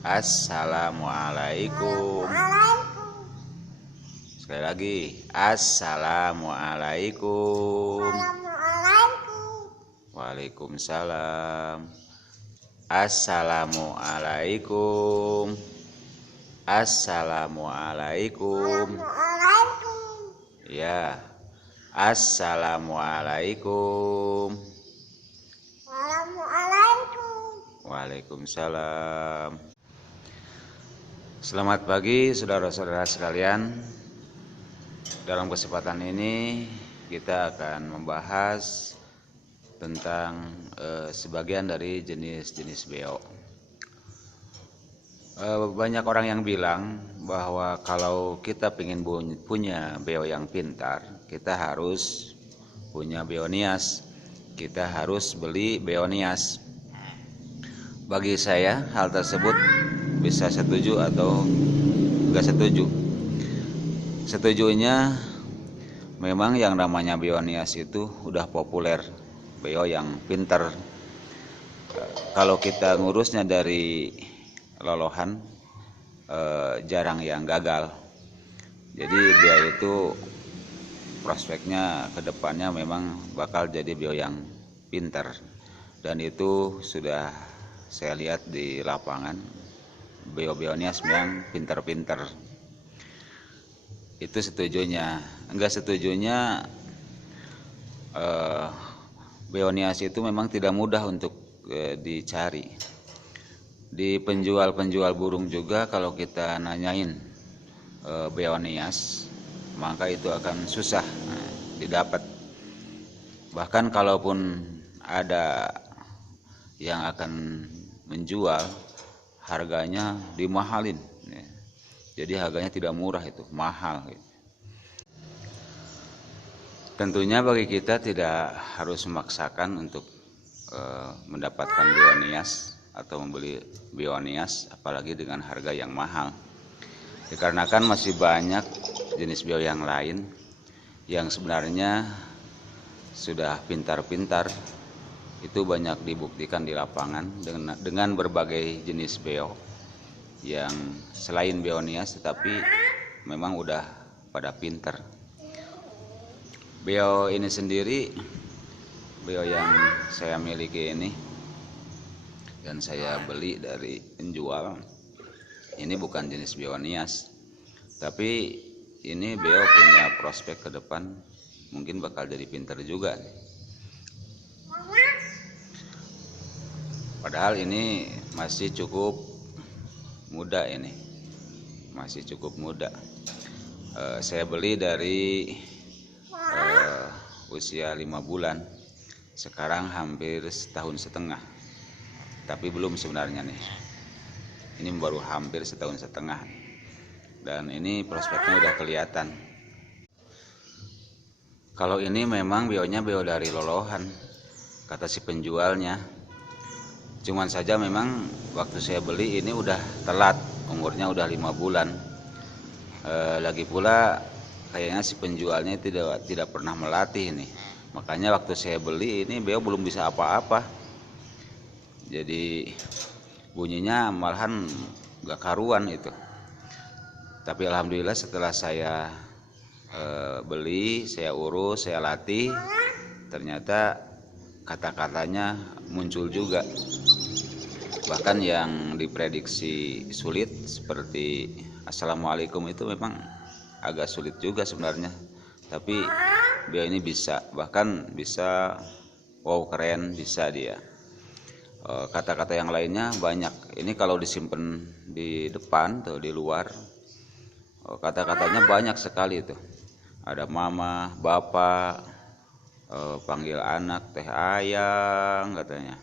Assalamualaikum. Sekali lagi. Assalamualaikum. Waalaikumsalam. Assalamualaikum. Assalamualaikum. Ya. Assalamualaikum. Waalaikumsalam. Selamat pagi saudara-saudara sekalian. Dalam kesempatan ini kita akan membahas tentang sebagian dari jenis-jenis beo. Banyak orang yang bilang bahwa kalau kita ingin punya beo yang pintar, kita harus punya beonias. Kita harus beli beonias. Bagi saya hal tersebut bisa setuju atau enggak setuju. Setujunya memang yang namanya beonias itu udah populer, beo yang pintar. Kalau kita ngurusnya dari lolohan, jarang yang gagal. Jadi beo itu prospeknya ke depannya memang bakal jadi beo yang pintar, dan itu sudah saya lihat di lapangan, beo-beonias yang pintar-pintar. Itu setujunya. Enggak setujunya, beonias itu memang tidak mudah untuk dicari. Di penjual-penjual burung juga kalau kita nanyain beonias, maka itu akan susah didapat. Bahkan kalaupun ada yang akan menjual, harganya dimahalin. Jadi harganya tidak murah, itu mahal. Tentunya bagi kita tidak harus memaksakan untuk mendapatkan beonias atau membeli beonias, apalagi dengan harga yang mahal. Dikarenakan masih banyak jenis beo yang lain yang sebenarnya sudah pintar-pintar. Itu banyak dibuktikan di lapangan dengan berbagai jenis beo yang selain beonias, tetapi memang udah pada pintar. Beo ini sendiri, beo yang saya miliki ini dan saya beli dari penjual, ini bukan jenis beonias, tapi ini beo punya prospek ke depan, mungkin bakal jadi pintar juga. Padahal ini masih cukup muda, ini masih cukup muda. Saya beli dari usia 5 bulan, sekarang hampir setahun setengah, tapi belum sebenarnya nih. Ini baru hampir setahun setengah, dan ini prospeknya udah kelihatan. Kalau ini memang beonya beo dari lolohan, kata si penjualnya. Cuman saja memang waktu saya beli ini udah telat, umurnya udah 5 bulan. Lagi pula kayaknya si penjualnya tidak pernah melatih ini. Makanya waktu saya beli ini beo belum bisa apa-apa. Jadi bunyinya malahan gak karuan itu. Tapi alhamdulillah setelah saya beli, saya urus, saya latih, ternyata kata-katanya muncul juga. Bahkan yang diprediksi sulit seperti assalamualaikum itu memang agak sulit juga sebenarnya, tapi beo ini bisa, bahkan bisa wow keren, bisa dia. Kata-kata yang lainnya banyak. Ini kalau disimpan di depan tuh, di luar, kata-katanya banyak sekali itu. Ada mama, bapak, panggil anak teh ayang katanya.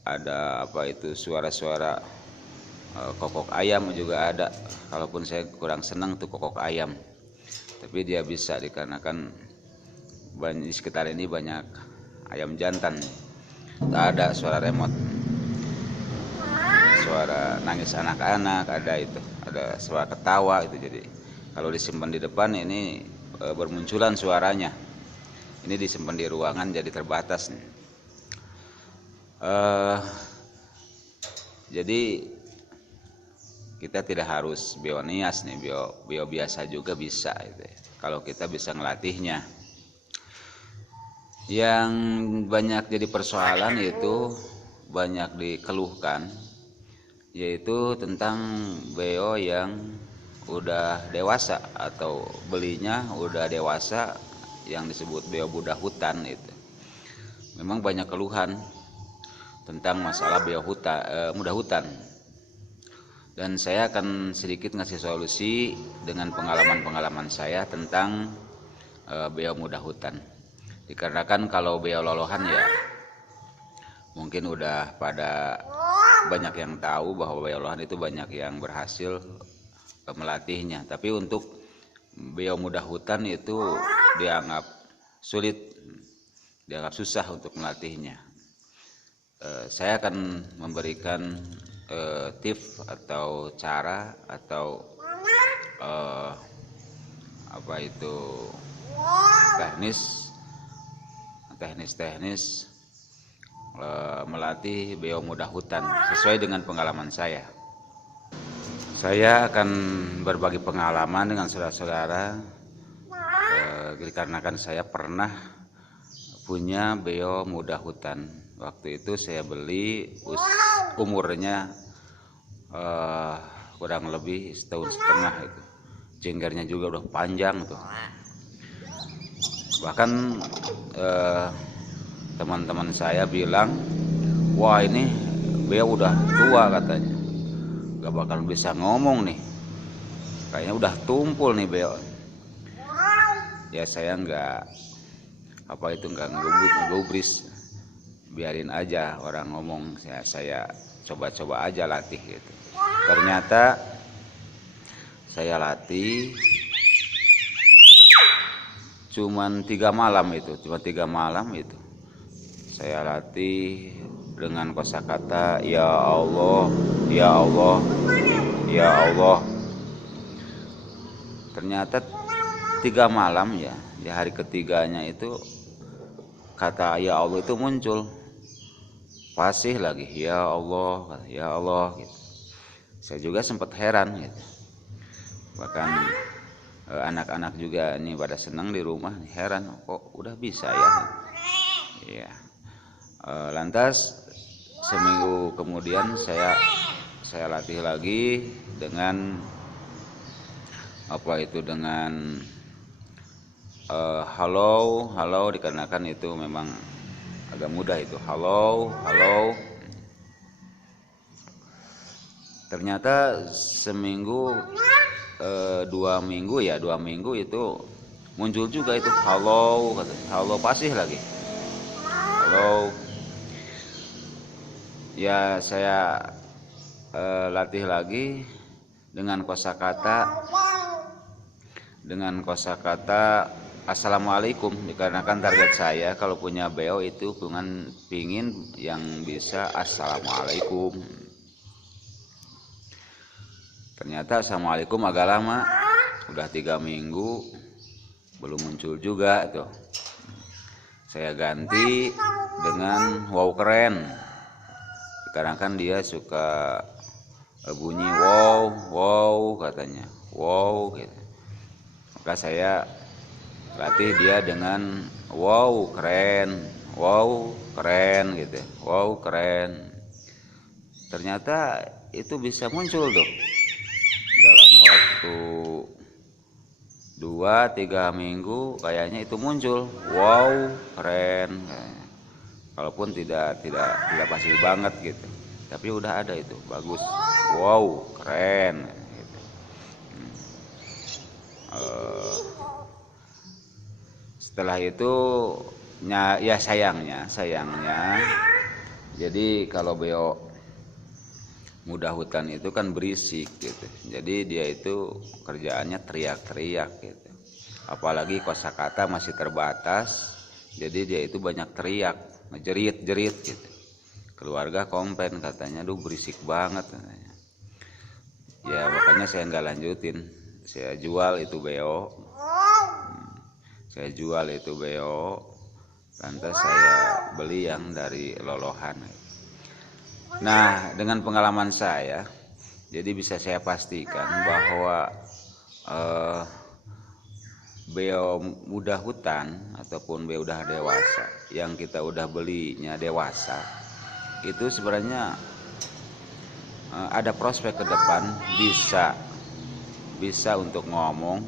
Ada apa itu, suara-suara kokok ayam juga ada. Kalaupun saya kurang senang tuh kokok ayam, tapi dia bisa dikarenakan di sekitar ini banyak ayam jantan. Tak ada suara remote, suara nangis anak-anak ada, itu ada suara ketawa itu. Jadi kalau disimpan di depan ini bermunculan suaranya. Ini disimpan di ruangan jadi terbatas nih. Jadi kita tidak harus beo nias nih, beo biasa juga bisa gitu ya, kalau kita bisa ngelatihnya. Yang banyak jadi persoalan itu banyak dikeluhkan, yaitu tentang beo yang udah dewasa atau belinya udah dewasa, yang disebut beo budak hutan itu. Memang banyak keluhan tentang masalah beo mudah hutan. Dan saya akan sedikit ngasih solusi dengan pengalaman-pengalaman saya tentang beo mudah hutan. Dikarenakan kalau beo lolohan ya mungkin udah pada banyak yang tahu bahwa beo lolohan itu banyak yang berhasil melatihnya. Tapi untuk beo mudah hutan itu dianggap sulit, dianggap susah untuk melatihnya. Saya akan memberikan tips atau cara atau teknis melatih beo mudah hutan sesuai dengan pengalaman saya. Saya akan berbagi pengalaman dengan saudara-saudara dikarenakan saya pernah punya beo mudah hutan. Waktu itu saya beli umurnya kurang lebih setahun setengah itu. Jenggernya juga udah panjang tuh. Bahkan teman-teman saya bilang, wah ini beo udah tua katanya, gak bakal bisa ngomong nih, kayaknya udah tumpul nih beo. Ya saya nggak ngegubris, biarin aja orang ngomong, saya coba-coba aja latih gitu. Ternyata saya latih cuman 3 malam itu saya latih dengan kosakata ya Allah, ya Allah, ya Allah. Ternyata 3 malam ya, di hari ketiganya itu kata ya Allah itu muncul, fasih lagi ya Allah, ya Allah gitu. Saya juga sempat heran gitu. Bahkan anak-anak juga nih pada senang di rumah, heran kok udah bisa ya. Ya. Lantas seminggu kemudian saya latih lagi dengan dengan halo dikarenakan itu memang agak mudah itu halo. Ternyata seminggu 2 minggu itu muncul juga itu halo, katanya halo fasih lagi halo. Ya saya latih lagi dengan kosakata assalamualaikum, dikarenakan target saya kalau punya beo itu pingin yang bisa assalamualaikum. Ternyata assalamualaikum agak lama, udah 3 minggu belum muncul juga tuh. Saya ganti dengan wow keren, karena kan dia suka bunyi wow katanya wow gitu. Maka saya latih dia dengan wow keren gitu, wow keren. Ternyata itu bisa muncul tuh dalam waktu 2-3 minggu, kayaknya itu muncul wow keren. Kalaupun tidak pasti banget gitu, tapi udah ada itu bagus, wow keren gitu. Setelah itu ya sayangnya jadi kalau beo mudah hutan itu kan berisik gitu, jadi dia itu kerjaannya teriak-teriak gitu, apalagi kosakata masih terbatas, jadi dia itu banyak teriak, ngejerit-jerit gitu. Keluarga komplain katanya, duh berisik banget katanya. Ya makanya saya nggak lanjutin, saya jual itu beo, lantas saya beli yang dari lolohan. Nah, dengan pengalaman saya, jadi bisa saya pastikan bahwa eh, beo muda hutan ataupun beo udah dewasa yang kita udah belinya dewasa itu sebenarnya ada prospek ke depan, bisa untuk ngomong,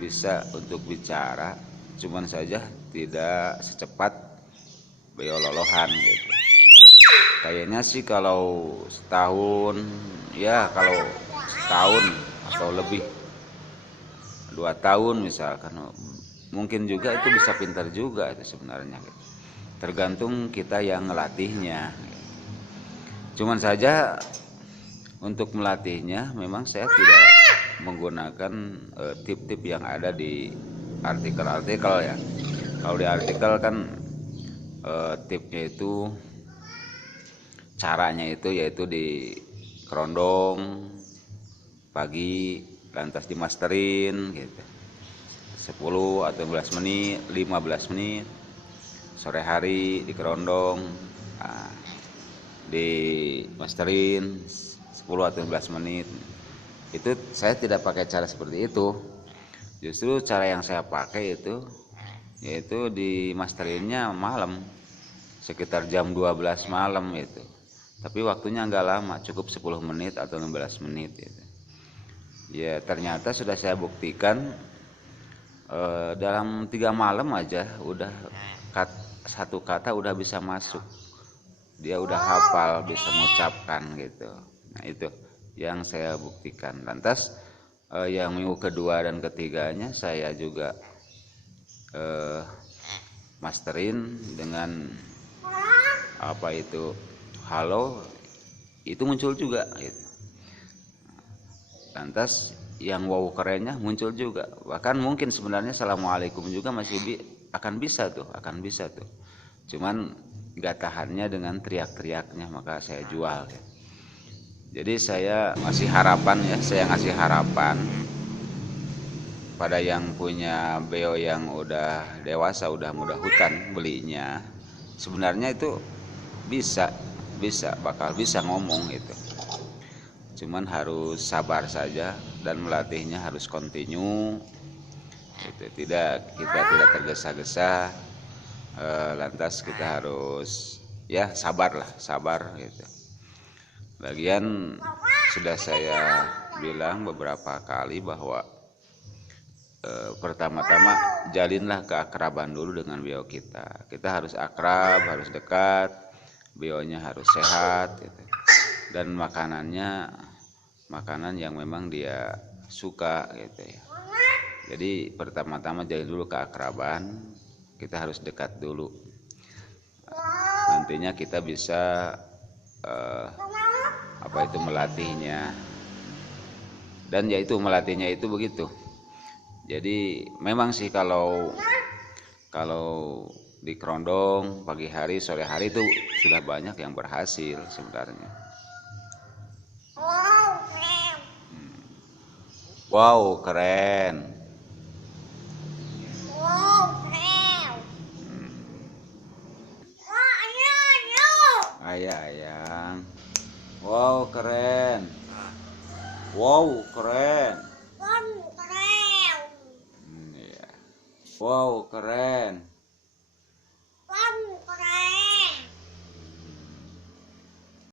bisa untuk bicara, cuman saja tidak secepat beo lolohan gitu. Kayaknya sih kalau setahun, ya kalau setahun atau lebih 2 tahun misalkan, mungkin juga itu bisa pintar juga itu sebenarnya gitu. Tergantung kita yang ngelatihnya. Cuman saja untuk melatihnya memang saya tidak menggunakan tip-tip yang ada di artikel-artikel ya. Kalau di artikel kan tipnya itu, caranya itu yaitu di kerondong pagi, lantas dimasterin gitu 10 atau 15 menit, 15 menit, sore hari di kerondong, nah, di masterin 10 atau 15 menit. Itu saya tidak pakai cara seperti itu. Justru cara yang saya pakai itu yaitu di masterinnya malam, sekitar jam 12 malam itu. Tapi waktunya nggak lama, cukup 10 menit atau 15 menit gitu. Ya ternyata sudah saya buktikan dalam 3 malam aja udah satu kata udah bisa masuk, dia udah hafal, bisa mengucapkan gitu. Nah itu yang saya buktikan. Lantas yang minggu kedua dan ketiganya saya juga masterin dengan apa itu halo, itu muncul juga gitu. Lantas yang wow kerennya muncul juga, bahkan mungkin sebenarnya assalamualaikum juga masih akan bisa tuh, cuman gak tahannya dengan teriak-teriaknya, maka saya jual ya. Jadi saya ngasih harapan pada yang punya beo yang udah dewasa, udah muda hutan belinya, sebenarnya itu bisa bakal bisa ngomong itu. Cuman harus sabar saja dan melatihnya harus kontinu. Itu kita tidak tergesa-gesa. Lantas kita harus ya sabar gitu. Lagian sudah saya bilang beberapa kali bahwa pertama-tama jalinlah keakraban dulu dengan beo kita. Kita harus akrab, harus dekat, beonya harus sehat gitu. Dan makanan yang memang dia suka gitu ya. Jadi pertama-tama jalin dulu keakraban, kita harus dekat dulu. Nantinya kita bisa melatihnya. Dan yaitu melatihnya itu begitu. Jadi memang sih kalau di kerondong pagi hari, sore hari itu sudah banyak yang berhasil sebenarnya. Wow, keren. Ayang. Wow, keren. Wow, keren. Iya. Wow, keren.